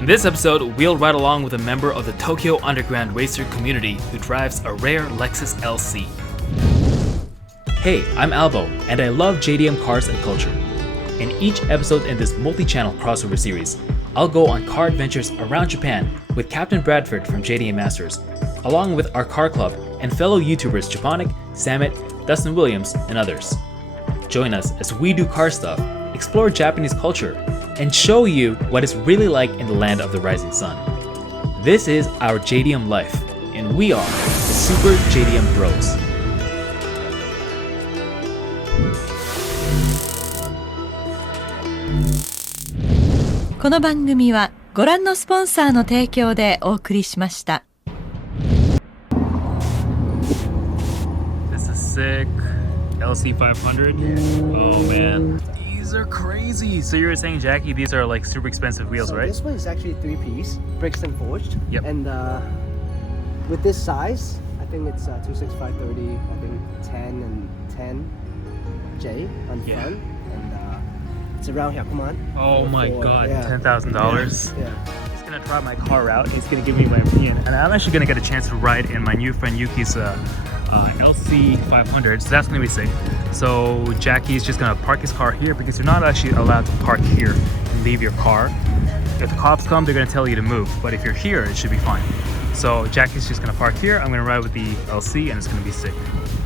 In this episode, we'll ride along with a member of the Tokyo Underground racer community who drives a rare Lexus LC. Hey, I'm ALBO, and I love JDM cars and culture. In each episode in this multi-channel crossover series, I'll go on car adventures around Japan with Captain Bradford from JDM Masters, along with our car club and fellow YouTubers Japonic, Samit, Dustin Williams, and others. Join us as we do car stuff, explore Japanese culture, and show you what it's really like in the land of the rising sun. This is our JDM life, and we are the Super JDM Bros. This この番組はご覧のスポンサーの提供でお送りしました。This is sick. LC500. Yeah. Oh man. These are crazy. So you were saying, Jackie, these are like super expensive wheels, so right? This one is actually 3-piece, Brixton forged. Yep. And with this size, I think it's 265/30. I think 10 and 10J on the front, and it's around here. Come on. Oh my God, yeah. $10,000. Yeah. He's gonna try my car out. He's gonna give me my opinion, and I'm actually gonna get a chance to ride in my new friend Yuki's LC500. So that's gonna be sick. So Jackie's just gonna park his car here because you're not actually allowed to park here and leave your car. If the cops come, they're gonna tell you to move. But if you're here, it should be fine. So Jackie's just gonna park here. I'm gonna ride with the LC, and it's gonna be sick.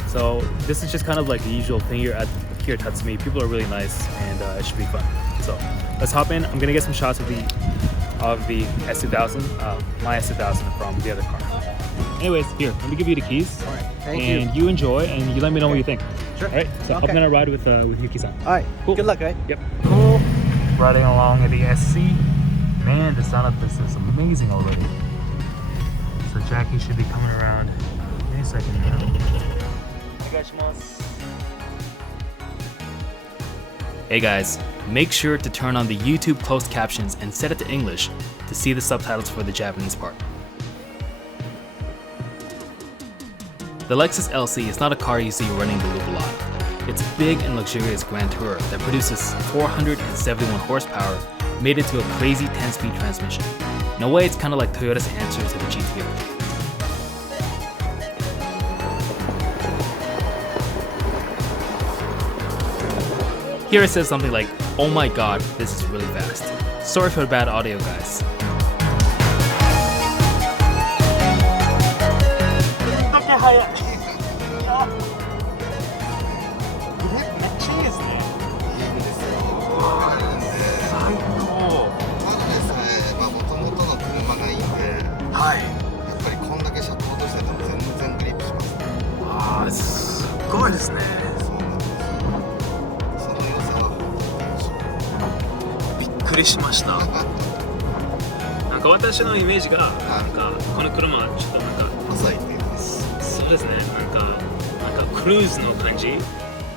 So this is just kind of like the usual thing here at Tatsumi. People are really nice, and it should be fun. So let's hop in. I'm gonna get some shots of the S2000, my S2000 from the other car. Anyways, here, let me give you the keys. All right, thank you. And you enjoy, and you let me know what you think. Sure. All right, so I'm gonna ride with Yuki-san. All right, Cool. Good luck, right? Yep. Cool. Riding along in the SC. Man, the sound of this is amazing already. So Jackie should be coming around any second now. Hey guys, make sure to turn on the YouTube closed captions and set it to English to see the subtitles for the Japanese part. The Lexus LC is not a car you see running the loop a lot. It's a big and luxurious Grand Tourer that produces 471 horsepower made into a crazy 10-speed transmission. In a way, it's kind of like Toyota's answer to the GTR. Here it says something like, "Oh my God, this is really fast." Sorry for the bad audio, guys.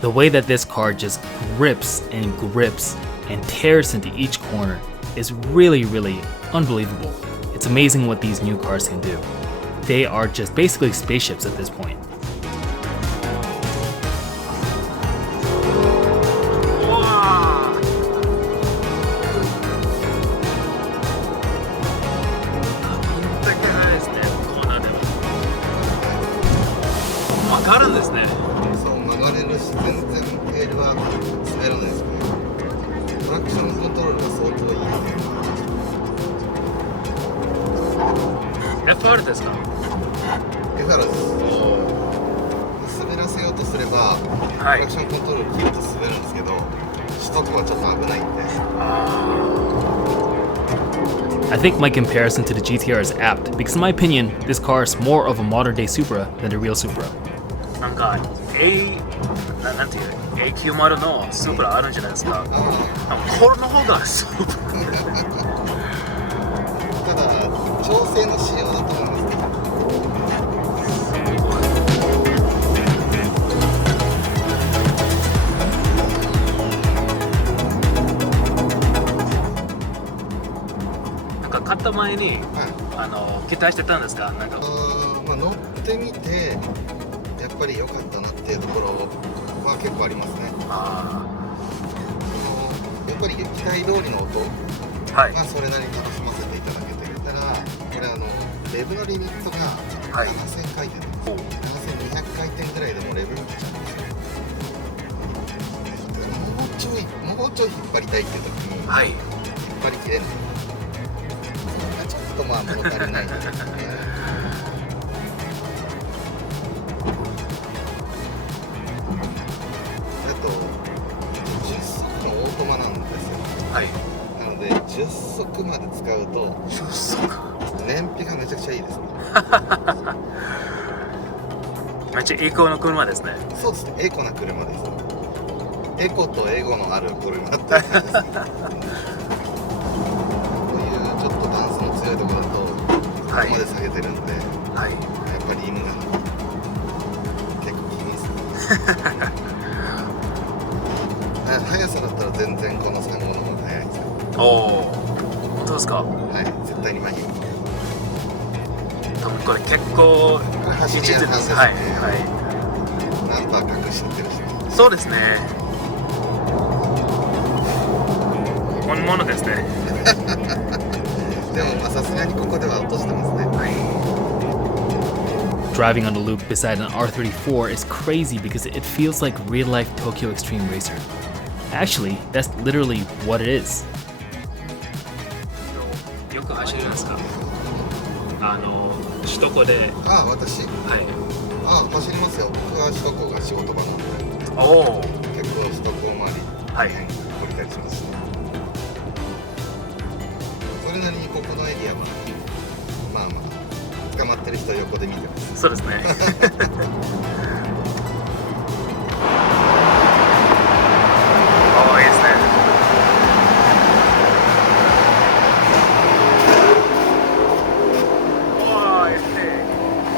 The way that this car just grips and grips and tears into each corner is really, really unbelievable. It's amazing what these new cars can do. They are just basically spaceships at this point. FR ですか？ FR です。滑らせようとすれば、トラクションコントロール切ると滑るんですけど、取得はちょっと危ないんで。I think my comparison to the GTR is apt because in my opinion, this car is more of a modern day Supra than the real Supra. なんかなんていうA90のスープラあるんじゃないですか。これの方がスープラ。ただ調整の仕様だと思いますけど。なんか買った前に、期待してたんですか？なんかまあ乗ってみてやっぱり良かったなっていうところは結構ありますね。やっぱり期待通りの音、はい、それなりに楽しませていたレブのリミットが7000回転です、7200回転ぐらいでもレブが来ちゃうんですよ。もうちょい引っ張りたいっていう時に、引っ張りきれない。それがちょっとまあ物足りないんですね。あと10速のオートマなんですよ。なので10速まで使うと燃費がめちゃくちゃいいですね。めっちゃエコの車ですね。そうですね、エコな車です。エコとエゴのある車って感じですね。こういうちょっと段差の強いところだとここまで下げてるんで、やっぱりリムが結構気にする。速さだったら全然この35の方が速いですよ。おお、本当ですか？はい、絶対に前に。多分これ結構走り屋さんですね。ナンバー隠しちゃってるし。そうですね。本物ですね。でもまあさすがにここでは落としてますね。Driving on the loop beside an R34 is crazy because it feels like real-life Tokyo Extreme Racer. Actually, that's literally what it is. よく走りますか？首都高で。ああ、私。ああ、走りますよ。僕は首都高が仕事場なんで。おお。結構首都高周り。降りたりします。それなりにここのエリアはまあまあ捕まってる人横で見てます。そうですね。おお、いいですね。おお、いいですね。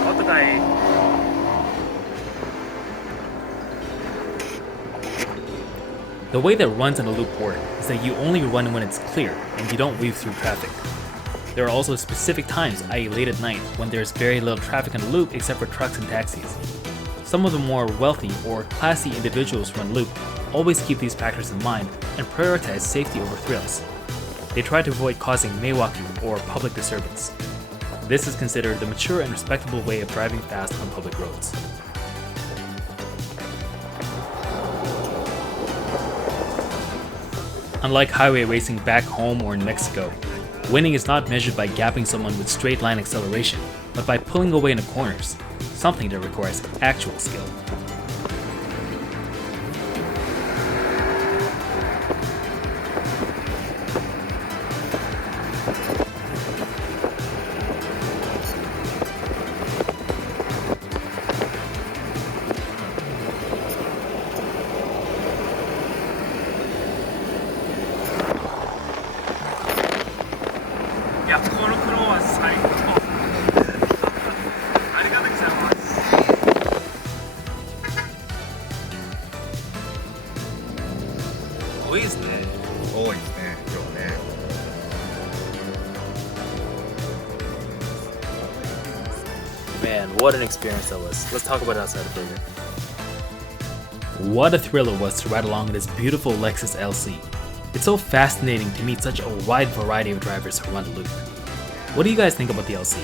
音がいい。The way that runs on a loop work is that you only run when it's clear and you don't weave through traffic. There are also specific times, i.e. late at night, when there's very little traffic on the loop except for trucks and taxis. Some of the more wealthy or classy individuals who run loop always keep these factors in mind and prioritize safety over thrills. They try to avoid causing meiwaku or public disturbance. This is considered the mature and respectable way of driving fast on public roads. Unlike highway racing back home or in Mexico, winning is not measured by gapping someone with straight line acceleration, but by pulling away in the corners, something that requires actual skill. Man, what an experience that was. Let's talk about it outside of it. What a thrill it was to ride along in this beautiful Lexus LC. It's so fascinating to meet such a wide variety of drivers who run the loop. What do you guys think about the LC?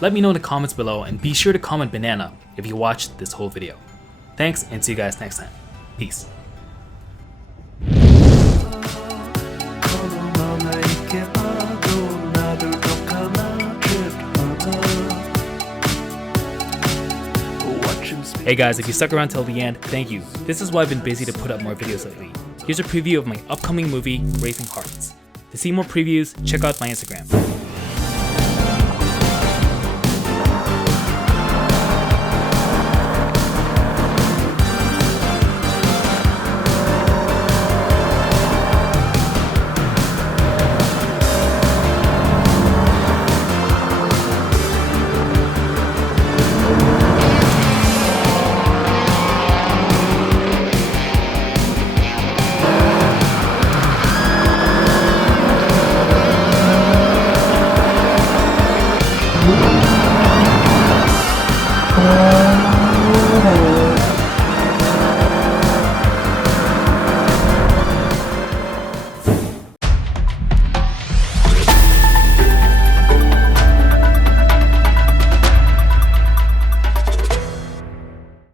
Let me know in the comments below, and be sure to comment banana if you watched this whole video. Thanks, and see you guys next time. Peace. Hey guys, if you stuck around till the end, thank you. This is why I've been busy to put up more videos lately. Here's a preview of my upcoming movie, Racing Hearts. To see more previews, check out my Instagram.